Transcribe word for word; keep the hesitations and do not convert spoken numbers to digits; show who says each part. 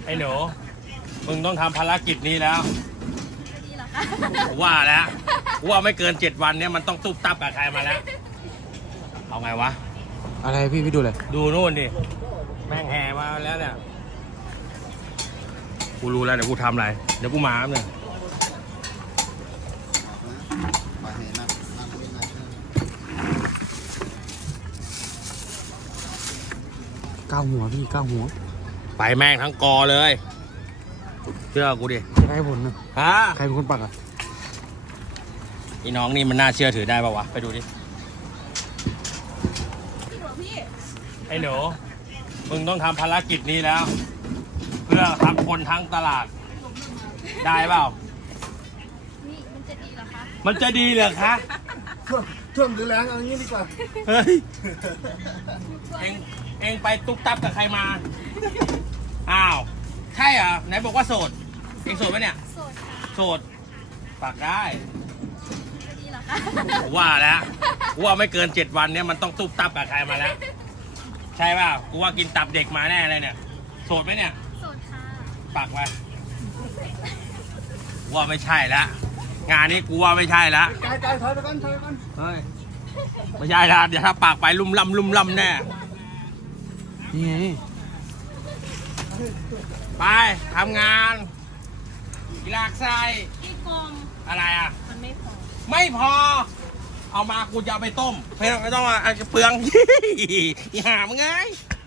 Speaker 1: ไอ้หนูมึงต้องทำภารกิจนี้แล้วว่าแล้วว่าไม่เกินเจ็ดวันเนี้ยมันต้องตุ๊บตับกับใครมาแล้วเอาไงวะ
Speaker 2: อะไรพี่พี่ดูเลย
Speaker 1: ดูนู่นดิแม่งแห่มาแล้วเนี่ยกูรู้แล้วเดี๋ยวกูทำอะไรเดี๋ยวกูมาเนี่ย
Speaker 2: เก้าหัวพี่เก้าหัว
Speaker 1: ไปแม่งทั้งกอเลยเชื่อกูดิ
Speaker 2: จะได้ผลนะ
Speaker 1: ฮะ
Speaker 2: ใครเป็นคนปักอ่ะ
Speaker 1: อีน้องนี่มันน่าเชื่อถือได้ป่าวะไปดูดิไอ้หนูมึงต้องทำภารกิจนี้แล้ว เพื่อทั้งคนทั้งตลาดได้เปล่า
Speaker 3: นี่มันจะดีเหรอคะ
Speaker 1: มันจะดีเหรอคะ
Speaker 2: ท่วมหรือแรงเอางี้ดีกว่า
Speaker 1: เฮ้ยเองเองไปตุ๊กตับกับใครมาอ้าวใช่เหรอไหนบอกว่าโสดเองโสดไหมเนี่ย
Speaker 3: โสดค่ะ
Speaker 1: โสดปักได้
Speaker 3: จะดีเหรอคะ
Speaker 1: ว่าแล้วว่าไม่เกินเจ็ดวันเนี้ยมันต้องตุ๊บตับกับใครมาแล้วใช่ป่ะกูว่ากินตับเด็กมาแน่เลยเนี่ยโสดไหมเนี่ย
Speaker 3: โสดค่ะ
Speaker 1: ปักไว้ว่าไม่ใช่ละงานนี้กูว่าไม่ใช่ละ
Speaker 2: กายกายถอยไปก่อนถอยไปก่อน
Speaker 1: เฮ้ยไม่ใช่ละเดี๋ยวถ้าปากไปลุ่มล่ำลุ่มล่ำแน่
Speaker 2: นี่ไง
Speaker 1: ไปทำงานกีฬาไส้
Speaker 3: อีกลม
Speaker 1: อะไรอ่ะ
Speaker 3: มันไม่พอ
Speaker 1: ไม่พอ เอามากูจะเอาไปต้มไม่ต้องไม่ต้องอ่ะเปลือง อีห่ามึงไง